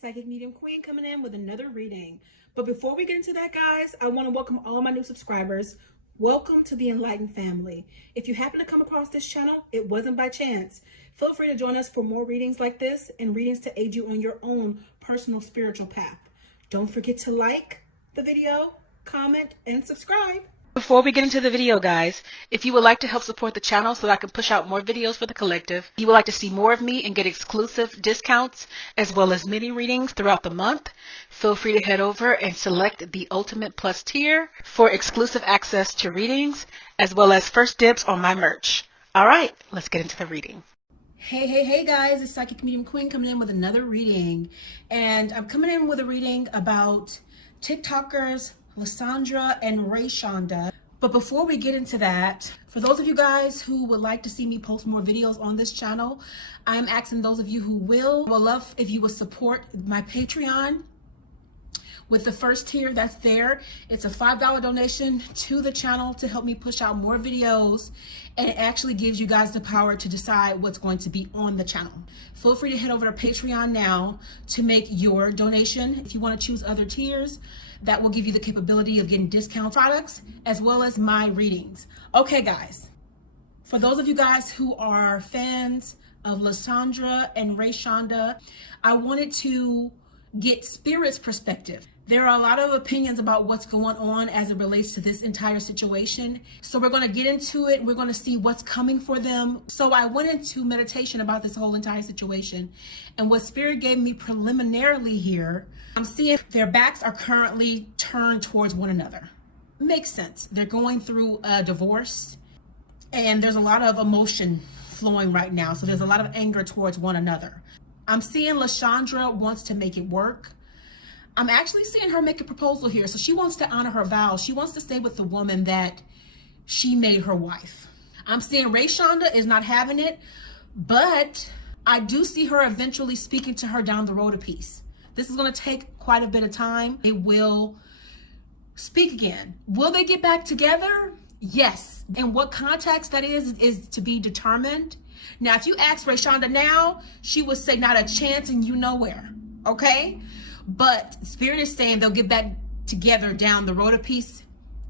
Psychic Medium Queen coming in with another reading. But before we get into that, guys, I want to welcome all my new subscribers. Welcome to the Enlightened family. If you happen to come across this channel, it wasn't by chance. Feel free to join us for more readings like this and readings to aid you on your own personal spiritual path. Don't forget to like the video, comment, and subscribe. Before we get into the video, guys, if you would like to help support the channel so that I can push out more videos for the collective, you would like to see more of me and get exclusive discounts as well as mini readings throughout the month, feel free to head over and select the Ultimate Plus tier for exclusive access to readings as well as first dibs on my merch. All right, let's get into the reading. Hey guys, it's Psychic Medium Queen coming in with another reading, and I'm coming in with a reading about TikTokers Lashondra and Raeshonda. But before we get into that, for those of you guys who would like to see me post more videos on this channel, I'm asking those of you who will love if you would support my Patreon with the first tier that's there. It's a $5 donation to the channel to help me push out more videos, and it actually gives you guys the power to decide what's going to be on the channel. Feel free to head over to Patreon now to make your donation. If you want to choose other tiers, that will give you the capability of getting discount products as well as my readings. Okay, guys, for those of you guys who are fans of Lashondra and Raeshonda, I wanted to get Spirit's perspective. There are a lot of opinions about what's going on as it relates to this entire situation. So we're going to get into it. We're going to see what's coming for them. So I went into meditation about this whole entire situation. And what Spirit gave me preliminarily here, I'm seeing their backs are currently turned towards one another. Makes sense. They're going through a divorce and there's a lot of emotion flowing right now. So there's a lot of anger towards one another. I'm seeing Lashondra wants to make it work. I'm actually seeing her make a proposal here. So she wants to honor her vows. She wants to stay with the woman that she made her wife. I'm seeing Raeshonda is not having it, but I do see her eventually speaking to her down the road a piece. This is going to take quite a bit of time. They will speak again. Will they get back together? Yes. And what context that is to be determined. Now, if you ask Raeshonda now, she would say not a chance and you know where. Okay? But Spirit is saying they'll get back together down the road a piece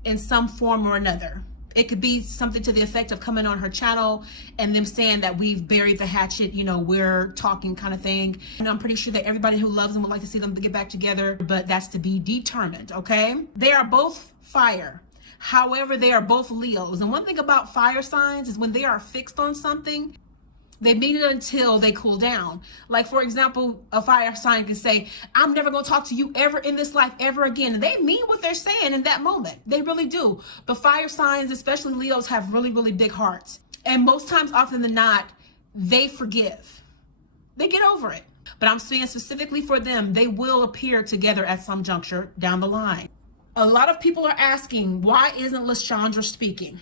in some form or another. It could be something to the effect of coming on her channel and them saying that we've buried the hatchet, you know, we're talking kind of thing. And I'm pretty sure that everybody who loves them would like to see them get back together, but that's to be determined, okay? They are both fire. However, they are both Leos. And one thing about fire signs is when they are fixed on something, they mean it until they cool down. Like, for example, a fire sign can say, I'm never going to talk to you ever in this life ever again. And they mean what they're saying in that moment. They really do. But fire signs, especially Leos, have really, really big hearts. And most times, often than not, they forgive. They get over it. But I'm saying specifically for them, they will appear together at some juncture down the line. A lot of people are asking, why isn't Lashondra speaking?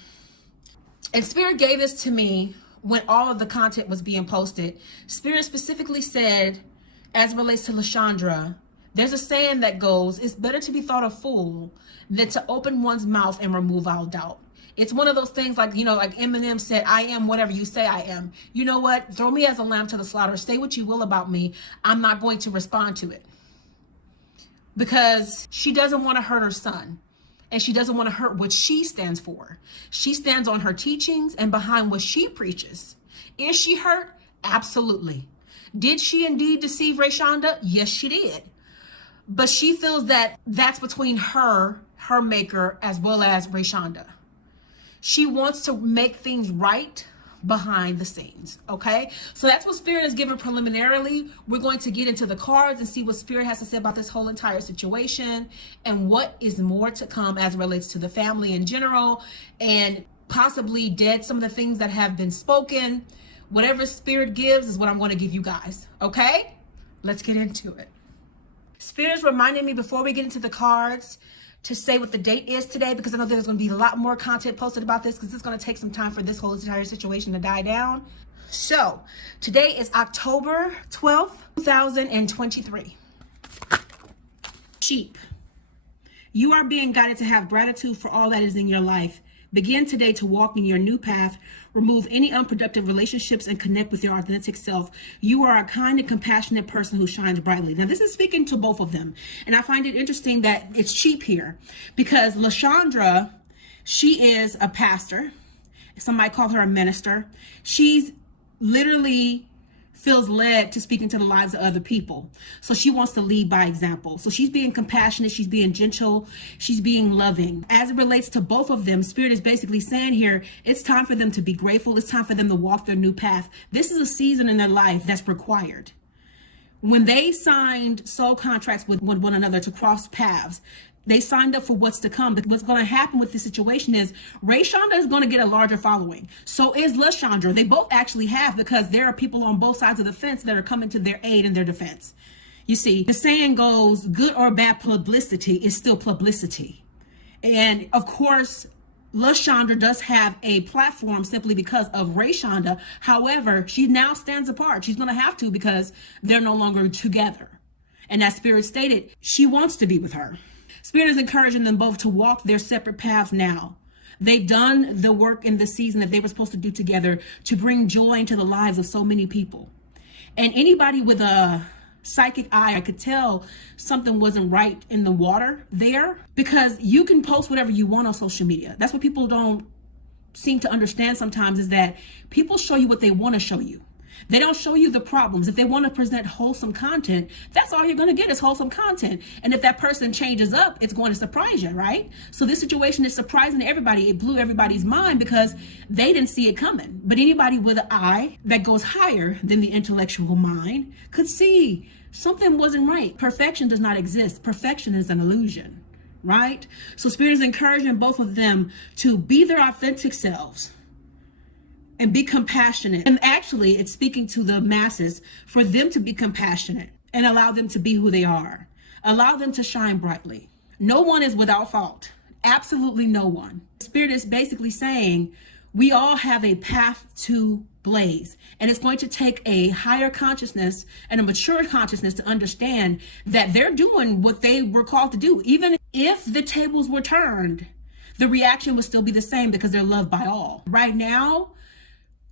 And Spirit gave this to me when all of the content was being posted. Spirit specifically said, as it relates to Lashondra, there's a saying that goes, it's better to be thought a fool than to open one's mouth and remove all doubt. It's one of those things like, you know, like Eminem said, I am whatever you say I am. You know what? Throw me as a lamb to the slaughter. Say what you will about me. I'm not going to respond to it. Because she doesn't want to hurt her son. And she doesn't want to hurt what she stands for. She stands on her teachings and behind what she preaches. Is she hurt? Absolutely. Did she indeed deceive Raeshonda? Yes, she did. But she feels that that's between her maker, as well as Raeshonda. She wants to make things right behind the scenes, okay? So that's what Spirit is given preliminarily. We're going to get into the cards and see what Spirit has to say about this whole entire situation and what is more to come as it relates to the family in general, and possibly some of the things that have been spoken. Whatever Spirit gives is what I'm going to give you guys, okay? Let's get into it. Spirit is reminding me before we get into the cards to say what the date is today, because I know there's going to be a lot more content posted about this, because it's going to take some time for this whole entire situation to die down. So today is October 12th, 2023. Sheep. You are being guided to have gratitude for all that is in your life. Begin today to walk in your new path. Remove any unproductive relationships and connect with your authentic self. You are a kind and compassionate person who shines brightly. Now, this is speaking to both of them. And I find it interesting that it's cheap here because Lashondra, she is a pastor. Some might call her a minister. She's literally feels led to speak into the lives of other people. So she wants to lead by example. So she's being compassionate, she's being gentle, she's being loving. As it relates to both of them, Spirit is basically saying here, it's time for them to be grateful. It's time for them to walk their new path. This is a season in their life that's required. When they signed soul contracts with one another to cross paths, they signed up for what's to come. But what's going to happen with this situation is Raeshonda is going to get a larger following. So is Lashondra. They both actually have, because there are people on both sides of the fence that are coming to their aid and their defense. You see, the saying goes, good or bad publicity is still publicity. And of course, Lashondra does have a platform simply because of Raeshonda. However, she now stands apart. She's going to have to because they're no longer together. And as Spirit stated, she wants to be with her. Spirit is encouraging them both to walk their separate paths now. They've done the work in the season that they were supposed to do together to bring joy into the lives of so many people. And anybody with a psychic eye, I could tell something wasn't right in the water there, because you can post whatever you want on social media. That's what people don't seem to understand sometimes, is that people show you what they want to show you. They don't show you the problems. If they want to present wholesome content, that's all you're going to get is wholesome content. And if that person changes up, it's going to surprise you, right? So this situation is surprising to everybody. It blew everybody's mind because they didn't see it coming. But anybody with an eye that goes higher than the intellectual mind could see something wasn't right. Perfection does not exist. Perfection is an illusion, right? So Spirit is encouraging both of them to be their authentic selves and be compassionate. And actually, it's speaking to the masses for them to be compassionate and allow them to be who they are. Allow them to shine brightly. No one is without fault. Absolutely no one. Spirit is basically saying we all have a path to blaze. And it's going to take a higher consciousness and a mature consciousness to understand that they're doing what they were called to do. Even if the tables were turned, the reaction would still be the same because they're loved by all. Right now,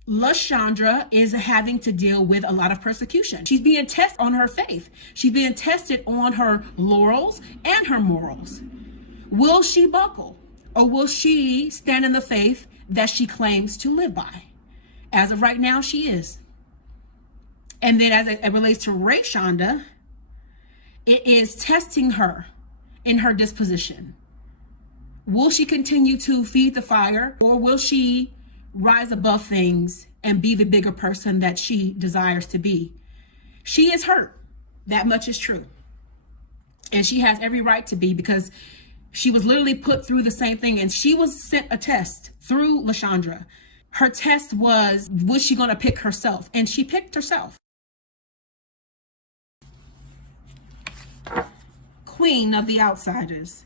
Lashondra is having to deal with a lot of persecution. She's being tested on her faith. She's being tested on her laurels and her morals. Will she buckle, or will she stand in the faith that she claims to live by? As of right now, she is. And then as it relates to Raeshonda, it is testing her in her disposition. Will she continue to feed the fire, or will she rise above things and be the bigger person that she desires to be? She is hurt. That much is true. And she has every right to be, because she was literally put through the same thing. And she was sent a test through Lashondra. Her test was she going to pick herself? And she picked herself. Queen of the outsiders.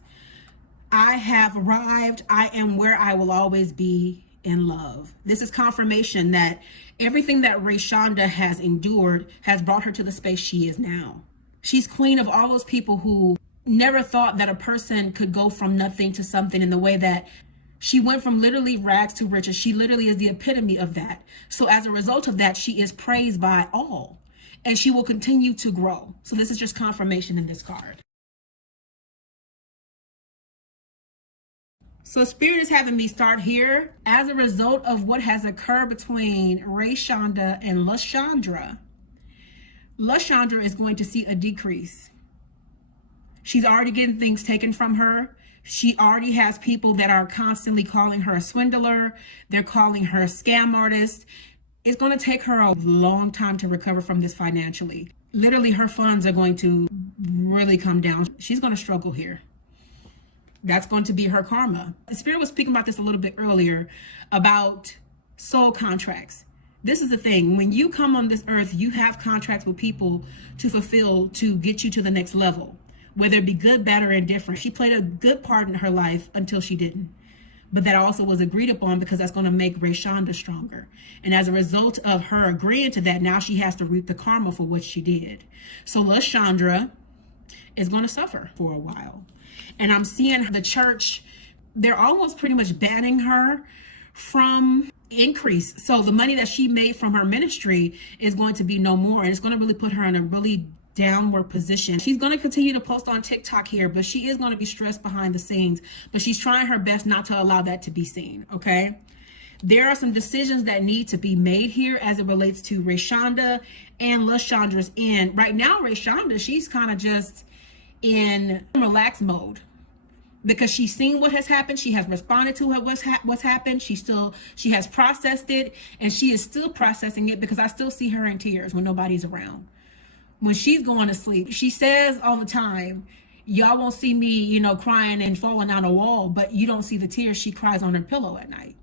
I have arrived. I am where I will always be, in love. This is confirmation that everything that Raeshonda has endured has brought her to the space she is now. She's queen of all those people who never thought that a person could go from nothing to something, in the way that she went from literally rags to riches. She literally is the epitome of that. So as a result of that, she is praised by all, and she will continue to grow. So this is just confirmation in this card. So Spirit is having me start here. As a result of what has occurred between Raeshonda and Lashondra, Lashondra is going to see a decrease. She's already getting things taken from her. She already has people that are constantly calling her a swindler. They're calling her a scam artist. It's going to take her a long time to recover from this financially. Literally, her funds are going to really come down. She's going to struggle here. That's going to be her karma. The Spirit was speaking about this a little bit earlier about soul contracts. This is the thing. When you come on this earth, you have contracts with people to fulfill to get you to the next level, whether it be good, bad, or indifferent. She played a good part in her life until she didn't. But that also was agreed upon because that's going to make Raeshonda stronger. And as a result of her agreeing to that, now she has to reap the karma for what she did. So Lashondra is going to suffer for a while. And I'm seeing the church they're almost pretty much banning her from increase. So the money that she made from her ministry is going to be no more, and it's going to really put her in a really downward position. She's going to continue to post on TikTok here, but she is going to be stressed behind the scenes, but she's trying her best not to allow that to be seen. Okay, there are some decisions that need to be made here as it relates to Raeshonda and Lashondra's end. Right now, Raeshonda, she's kind of just in relaxed mode, because she's seen what has happened. She has responded to what's happened. She has processed it, and she is still processing it, because I still see her in tears when nobody's around. When she's going to sleep, she says all the time, y'all won't see me, crying and falling down a wall, but you don't see the tears she cries on her pillow at night,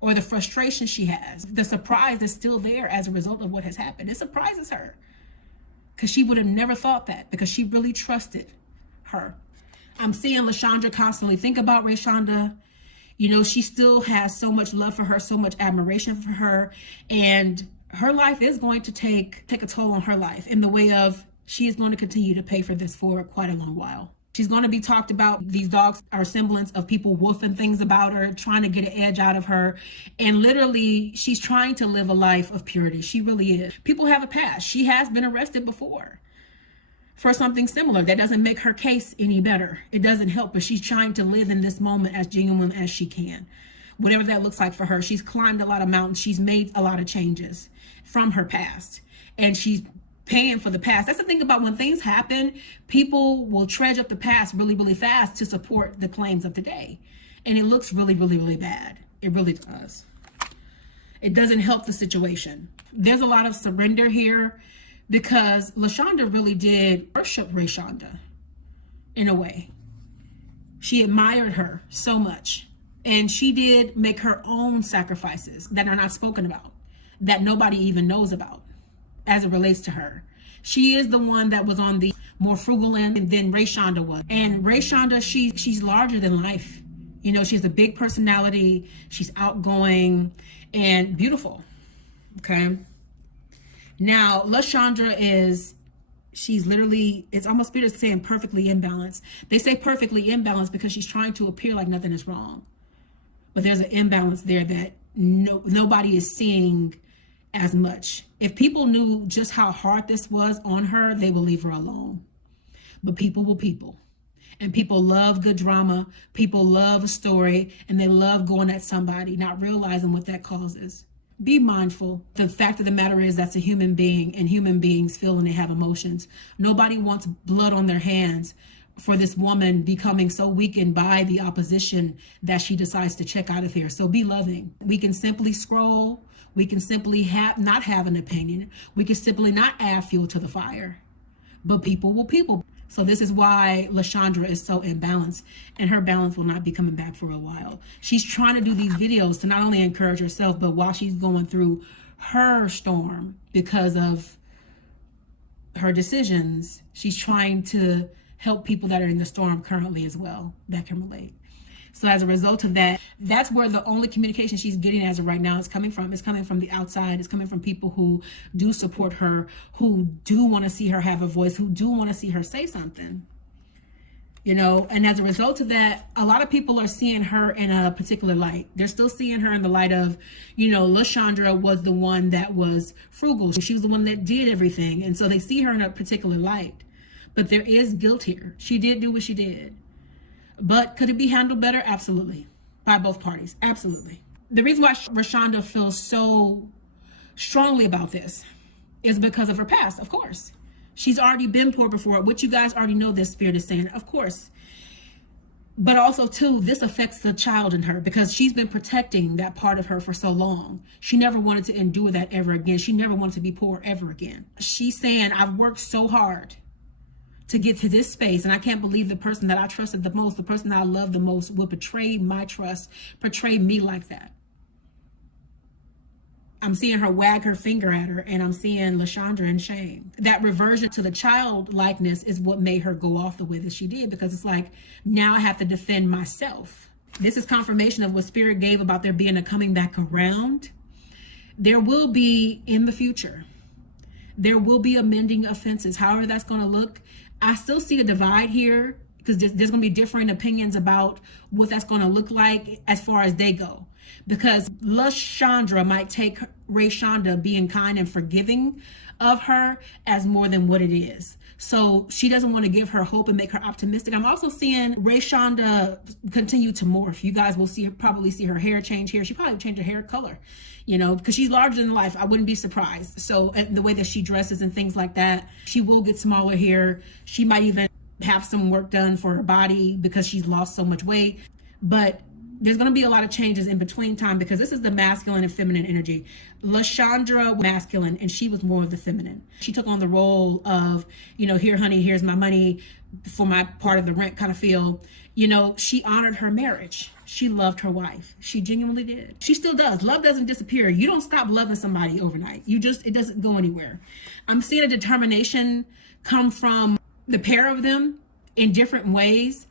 or the frustration she has. The surprise is still there as a result of what has happened. It surprises her, because she would have never thought that, because she really trusted her. I'm seeing Lashondra constantly think about Raeshonda. She still has so much love for her, so much admiration for her. And her life is going to take a toll on her life, in the way of she is going to continue to pay for this for quite a long while. She's going to be talked about. These dogs are semblance of people woofing things about her, trying to get an edge out of her. And literally, she's trying to live a life of purity. She really is. People have a past. She has been arrested before for something similar. That doesn't make her case any better. It doesn't help, but she's trying to live in this moment as genuine as she can. Whatever that looks like for her. She's climbed a lot of mountains. She's made a lot of changes from her past, and she's paying for the past. That's the thing about when things happen, people will dredge up the past really, really fast to support the claims of today. And it looks really, really, really bad. It really does. It doesn't help the situation. There's a lot of surrender here, because Lashondra really did worship Raeshonda in a way. She admired her so much. And she did make her own sacrifices that are not spoken about, that nobody even knows about as it relates to her. She is the one that was on the more frugal end than Raeshonda was. And Raeshonda, she's larger than life. She's a big personality. She's outgoing and beautiful. Okay. Now, Lashondra she's literally, it's almost spirit saying perfectly imbalanced. They say perfectly imbalanced because she's trying to appear like nothing is wrong. But there's an imbalance there that nobody is seeing as much. If people knew just how hard this was on her, they will leave her alone. But people will people. And people love good drama. People love a story. And they love going at somebody, not realizing what that causes. Be mindful. The fact of the matter is that's a human being, and human beings feel and they have emotions. Nobody wants blood on their hands for this woman becoming so weakened by the opposition that she decides to check out of here. So be loving. We can simply scroll. We can simply not have an opinion. We can simply not add fuel to the fire. But people will people. So this is why Lashondra is so imbalanced, and her balance will not be coming back for a while. She's trying to do these videos to not only encourage herself, but while she's going through her storm because of her decisions, she's trying to help people that are in the storm currently as well that can relate. So as a result of that, that's where the only communication she's getting as of right now is coming from. It's coming from the outside. It's coming from people who do support her, who do want to see her have a voice, who do want to see her say something. And as a result of that, a lot of people are seeing her in a particular light. They're still seeing her in the light of, Lashondra was the one that was frugal. She was the one that did everything. And so they see her in a particular light. But there is guilt here. She did do what she did. But could it be handled better? Absolutely. By both parties. Absolutely. The reason why Raeshonda feels so strongly about this is because of her past, of course. She's already been poor before, which you guys already know this spirit is saying, of course. But also, too, this affects the child in her because she's been protecting that part of her for so long. She never wanted to endure that ever again. She never wanted to be poor ever again. She's saying, I've worked so hard to get to this space, and I can't believe the person that I trusted the most, the person that I loved the most, would betray my trust, betray me like that. I'm seeing her wag her finger at her, and I'm seeing Lashondra in shame. That reversion to the childlikeness is what made her go off the way that she did, because it's like, now I have to defend myself. This is confirmation of what Spirit gave about there being a coming back around. There will be, in the future, there will be amending offenses. However that's going to look, I still see a divide here. because there's going to be different opinions about what that's going to look like as far as they go. Because Lashondra might take Raeshonda being kind and forgiving of her as more than what it is. So she doesn't want to give her hope and make her optimistic. I'm also seeing Raeshonda continue to morph. You guys will probably see her hair change here. She probably change her hair color, you know, because she's larger than life. I wouldn't be surprised. So the way that she dresses and things like that, she will get smaller here. She might even have some work done for her body because she's lost so much weight. But there's going to be a lot of changes in between time, because this is the masculine and feminine energy. Lashondra masculine, and she was more of the feminine. She took on the role of, you know, here, honey, here's my money for my part of the rent kind of feel. You know, she honored her marriage. She loved her wife. She genuinely did. She still does. Love doesn't disappear. You don't stop loving somebody overnight. It doesn't go anywhere. I'm seeing a determination come from the pair of them in different ways.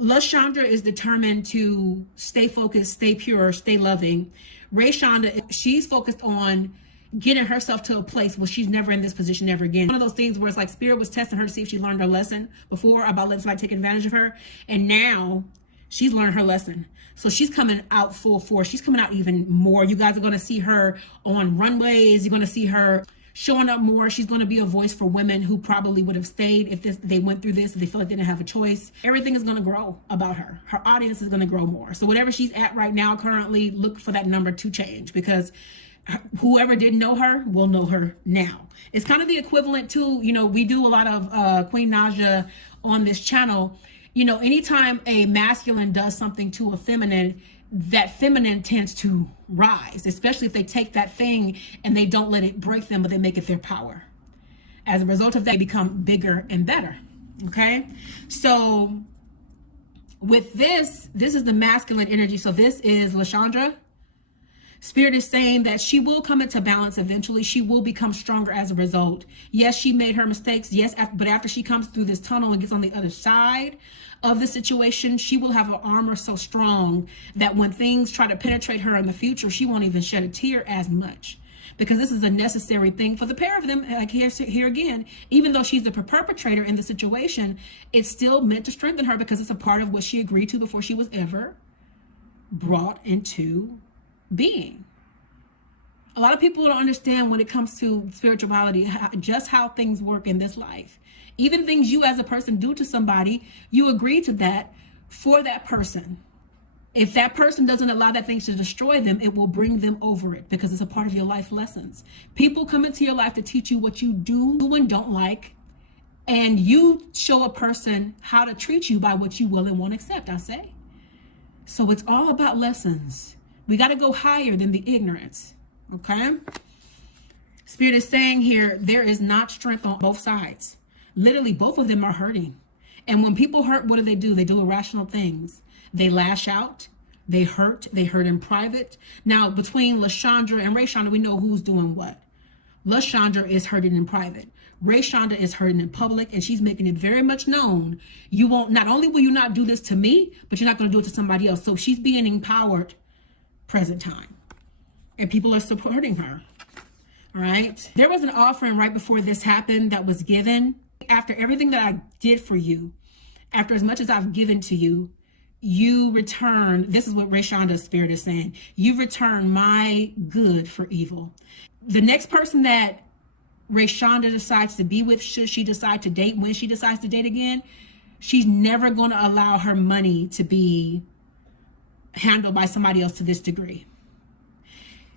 Lashondra is determined to stay focused, stay pure, stay loving. Raeshonda, she's focused on getting herself to a place where she's never in this position ever again. One of those things where it's like Spirit was testing her to see if she learned her lesson before about letting somebody take advantage of her. And now she's learned her lesson. So she's coming out full force. She's coming out even more. You guys are going to see her on runways. You're going to see her showing up more. She's going to be a voice for women who probably would have stayed if they went through this, if they felt like they didn't have a choice. Everything is going to grow about her. Her audience is going to grow more. So whatever she's at right now, currently, look for that number to change, because whoever didn't know her will know her now. It's kind of the equivalent to, you know, we do a lot of Queen Naja on this channel. You know, anytime a masculine does something to a feminine, that feminine tends to rise, especially if they take that thing and they don't let it break them, but they make it their power. As a result of that, they become bigger and better. Okay. So with this is the masculine energy. So this is Lashondra. Spirit is saying that she will come into balance eventually. She will become stronger as a result. Yes, she made her mistakes. Yes, but after she comes through this tunnel and gets on the other side of the situation, she will have an armor so strong that when things try to penetrate her in the future, she won't even shed a tear as much. Because this is a necessary thing for the pair of them. Like here again, even though she's the perpetrator in the situation, it's still meant to strengthen her, because it's a part of what she agreed to before she was ever brought into being. A lot of people don't understand when it comes to spirituality, just how things work in this life. Even things you as a person do to somebody, you agree to that for that person. If that person doesn't allow that thing to destroy them, it will bring them over it, because it's a part of your life lessons. People come into your life to teach you what you do and don't like, and you show a person how to treat you by what you will and won't accept, I say. So it's all about lessons. We got to go higher than the ignorance. Okay. Spirit is saying here, there is not strength on both sides. Literally, both of them are hurting. And when people hurt, what do? They do irrational things. They lash out. They hurt in private. Now, between Lashondra and Raeshonda, we know who's doing what. Lashondra is hurting in private. Raeshonda is hurting in public, and she's making it very much known. You won't, not only will you not do this to me, but you're not going to do it to somebody else. So she's being empowered present time, and people are supporting her. All right. There was an offering right before this happened that was given. After everything that I did for you, after as much as I've given to you, you return. This is what Raeshonda's spirit is saying. You return my good for evil. The next person that Raeshonda decides to be with, should she decide to date, when she decides to date again, she's never going to allow her money to be handled by somebody else to this degree.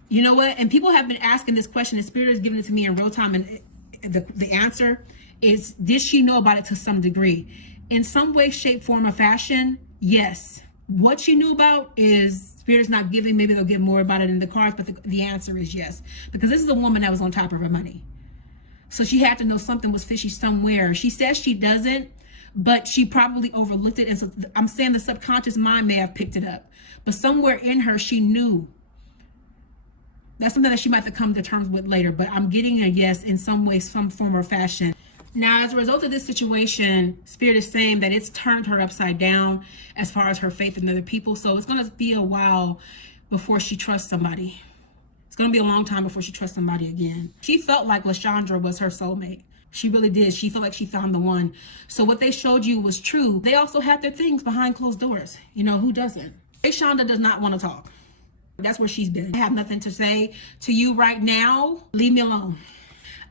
You know what? And people have been asking this question, and Spirit is giving it to me in real time. And the answer is, did she know about it to some degree? In some way, shape, form, or fashion, yes. What she knew about is Spirit's not giving. Maybe they'll give more about it in the cards, but the answer is yes. Because this is a woman that was on top of her money. So she had to know something was fishy somewhere. She says she doesn't, but she probably overlooked it. And so I'm saying the subconscious mind may have picked it up. But somewhere in her, she knew. That's something that she might have to come to terms with later. But I'm getting a yes in some way, some form or fashion. Now, as a result of this situation, Spirit is saying that it's turned her upside down as far as her faith in other people. So it's going to be a while before she trusts somebody. It's going to be a long time before she trusts somebody again. She felt like Lashondra was her soulmate. She really did. She felt like she found the one. So what they showed you was true. They also had their things behind closed doors. You know, who doesn't? Raeshonda does not want to talk. That's where she's been. I have nothing to say to you right now. Leave me alone.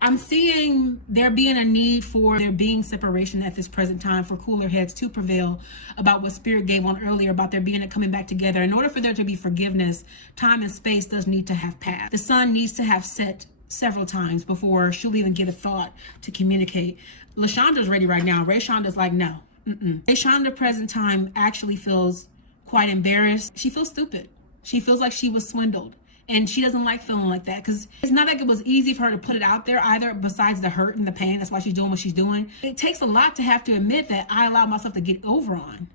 I'm seeing there being a need for there being separation at this present time for cooler heads to prevail about what Spirit gave on earlier about there being a coming back together. In order for there to be forgiveness, time and space does need to have passed. The sun needs to have set several times before she'll even give a thought to communicate. Lashonda's ready right now. Raeshonda's like, no. Raeshonda present time actually feels quite embarrassed. She feels stupid. She feels like she was swindled. And she doesn't like feeling like that because it's not like it was easy for her to put it out there either, besides the hurt and the pain. That's why she's doing what she's doing. It takes a lot to have to admit that I allowed myself to get over on.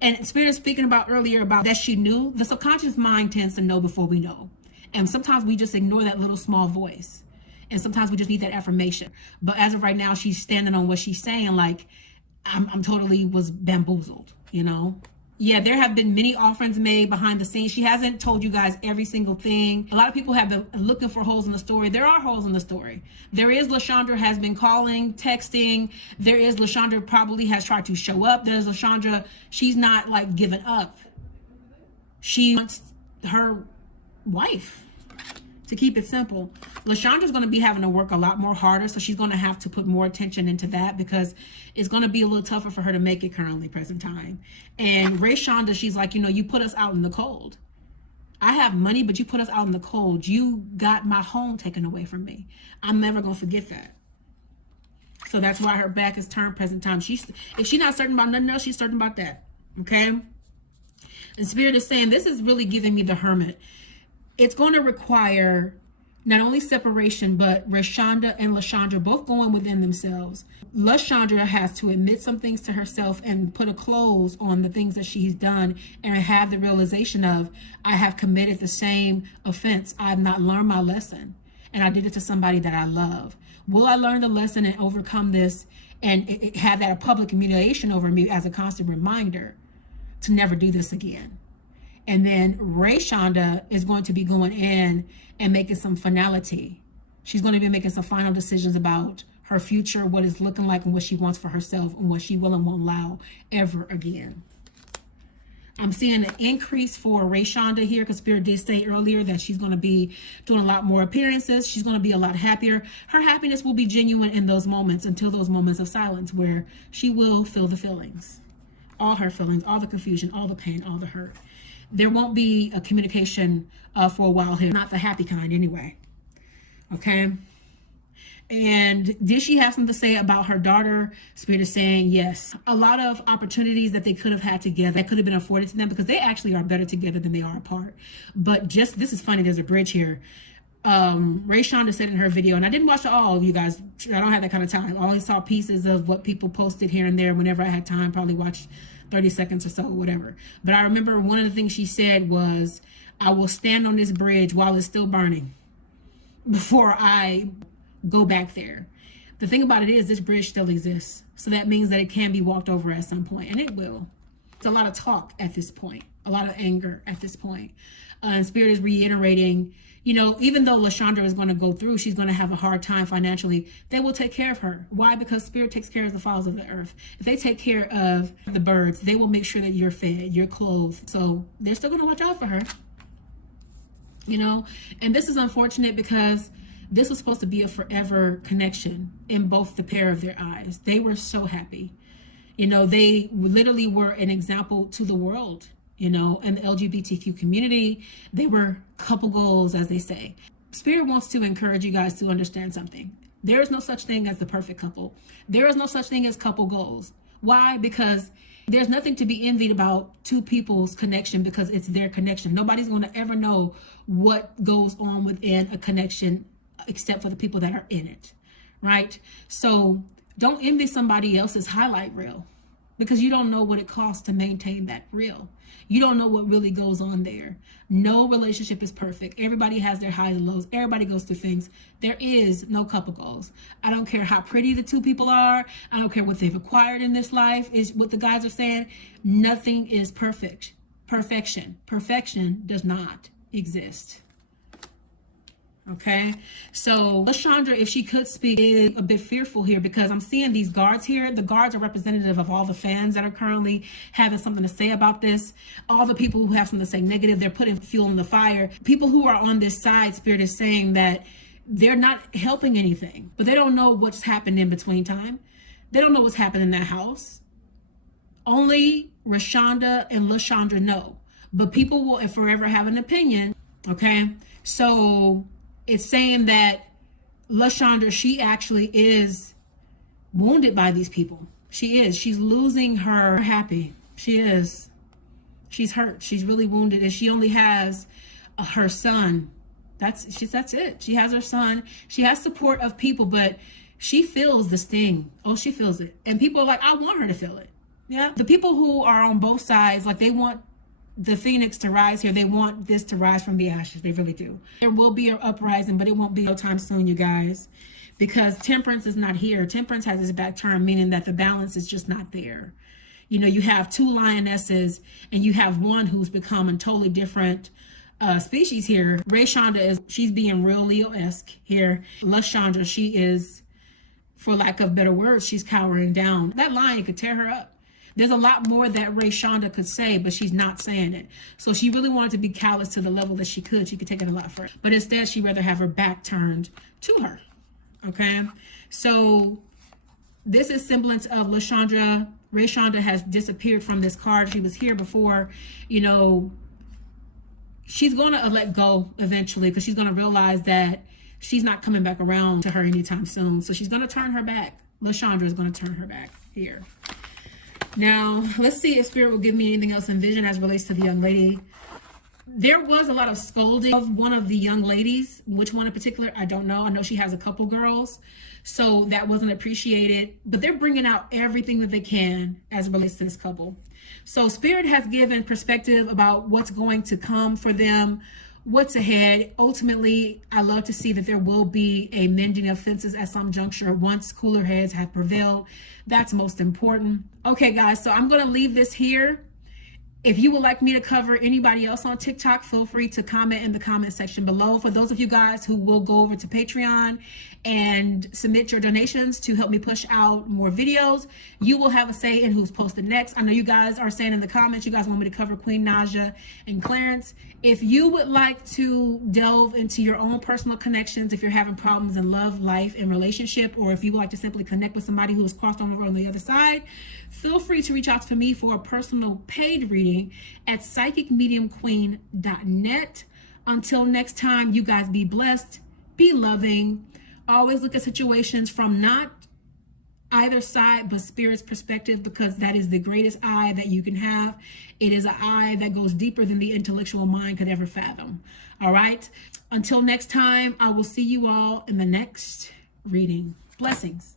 And Spirit is speaking about earlier about that she knew. The subconscious mind tends to know before we know. And sometimes we just ignore that little small voice. And sometimes we just need that affirmation. But as of right now, she's standing on what she's saying, like, I'm totally was bamboozled, you know? Yeah, there have been many offerings made behind the scenes. She hasn't told you guys every single thing. A lot of people have been looking for holes in the story. There are holes in the story. There is Lashondra has been calling, texting. There is Lashondra probably has tried to show up. There's Lashondra, she's not like giving up. She wants her wife. To keep it simple, Lashondra's going to be having to work a lot more harder, so she's going to have to put more attention into that because it's going to be a little tougher for her to make it currently present time. And Raeshonda, she's like, you know, you put us out in the cold. I have money, but you put us out in the cold. You got my home taken away from me. I'm never going to forget that. So that's why her back is turned present time. If she's not certain about nothing else, she's certain about that. Okay? And Spirit is saying, this is really giving me the Hermit. It's going to require not only separation, but Raeshonda and Lashondra both going within themselves. Lashondra has to admit some things to herself and put a close on the things that she's done and have the realization of, I have committed the same offense. I have not learned my lesson. And I did it to somebody that I love. Will I learn the lesson and overcome this and have that a public humiliation over me as a constant reminder to never do this again? And then Raeshonda is going to be going in and making some finality. She's going to be making some final decisions about her future, what it's looking like, and what she wants for herself, and what she will and won't allow ever again. I'm seeing an increase for Raeshonda here because Spirit did say earlier that she's going to be doing a lot more appearances. She's going to be a lot happier. Her happiness will be genuine in those moments until those moments of silence where she will feel the feelings. All her feelings, all the confusion, all the pain, all the hurt. There won't be a communication for a while here. Not the happy kind anyway. Okay. And did she have something to say about her daughter? Spirit is saying yes. A lot of opportunities that they could have had together that could have been afforded to them because they actually are better together than they are apart. But just, this is funny, there's a bridge here. Raeshonda said in her video, and I didn't watch it all, you guys. I don't have that kind of time. I only saw pieces of what people posted here and there whenever I had time. Probably watched 30 seconds or so, whatever. But I remember one of the things she said was, I will stand on this bridge while it's still burning before I go back there. The thing about it is this bridge still exists. So that means that it can be walked over at some point, and it will. It's a lot of talk at this point, a lot of anger at this point. And Spirit is reiterating, you know, even though Lashondra is going to go through, she's going to have a hard time financially. They will take care of her. Why? Because Spirit takes care of the fowls of the earth. If they take care of the birds, they will make sure that you're fed, you're clothed. So they're still going to watch out for her, you know. And this is unfortunate because this was supposed to be a forever connection in both the pair of their eyes. They were so happy. You know, they literally were an example to the world. You know, and the LGBTQ community, they were couple goals, as they say. Spirit wants to encourage you guys to understand something. There is no such thing as the perfect couple. There is no such thing as couple goals. Why? Because there's nothing to be envied about two people's connection because it's their connection. Nobody's going to ever know what goes on within a connection except for the people that are in it, right? So don't envy somebody else's highlight reel because you don't know what it costs to maintain that reel. You don't know what really goes on there. No relationship is perfect. Everybody has their highs and lows. Everybody goes through things. There is no couple goals. I don't care how pretty the two people are. I don't care what they've acquired in this life. Is what the guys are saying. Nothing is perfect. Perfection does not exist. Okay, so Lashondra, if she could speak, is a bit fearful here because I'm seeing these guards here. The guards are representative of all the fans that are currently having something to say about this. All the people who have something to say negative, they're putting fuel in the fire. People who are on this side, Spirit is saying that they're not helping anything, but they don't know what's happened in between time. They don't know what's happened in that house. Only Raeshonda and Lashondra know, but people will forever have an opinion. Okay, so it's saying that Lashondra, she actually is wounded by these people. She is. She's losing her happy. She is. She's hurt. She's really wounded, and she only has her son. That's it. She has her son. She has support of people, but she feels the sting. Oh, she feels it. And people are like, I want her to feel it. Yeah. The people who are on both sides, like they want the phoenix to rise here. They want this to rise from the ashes. They really do. There will be an uprising, but it won't be no time soon, you guys, because temperance is not here. Temperance has its back turned, meaning that the balance is just not there. You know, you have two lionesses and you have one who's become a totally different species here. Raeshonda she's being real Leo-esque here. Lashondra, she is, for lack of better words, she's cowering down. That lion could tear her up. There's a lot more that Raeshonda could say, but she's not saying it. So she really wanted to be callous to the level that she could. She could take it a lot further. But instead, she'd rather have her back turned to her. Okay? So this is semblance of Lashondra. Raeshonda has disappeared from this card. She was here before. You know, she's going to let go eventually because she's going to realize that she's not coming back around to her anytime soon. So she's going to turn her back. Lashondra is going to turn her back here. Now, let's see if Spirit will give me anything else in vision as it relates to the young lady. There was a lot of scolding of one of the young ladies. Which one in particular, I don't know. I know she has a couple girls, so that wasn't appreciated. But they're bringing out everything that they can as it relates to this couple. So Spirit has given perspective about what's going to come for them, what's ahead. Ultimately, I love to see that there will be a mending of fences at some juncture once cooler heads have prevailed. That's most important. Okay, guys, so I'm going to leave this here. If you would like me to cover anybody else on TikTok, feel free to comment in the comment section below. For those of you guys who will go over to Patreon and submit your donations to help me push out more videos, you will have a say in who's posted next. I know you guys are saying in the comments you guys want me to cover Queen Naja and Clarence. If you would like to delve into your own personal connections, if you're having problems in love, life, and relationship, or if you would like to simply connect with somebody who has crossed over on the other side, feel free to reach out to me for a personal paid reading at psychicmediumqueen.net. Until next time, you guys be blessed, be loving. Always look at situations from not either side, but Spirit's perspective, because that is the greatest eye that you can have. It is an eye that goes deeper than the intellectual mind could ever fathom. All right. Until next time, I will see you all in the next reading. Blessings.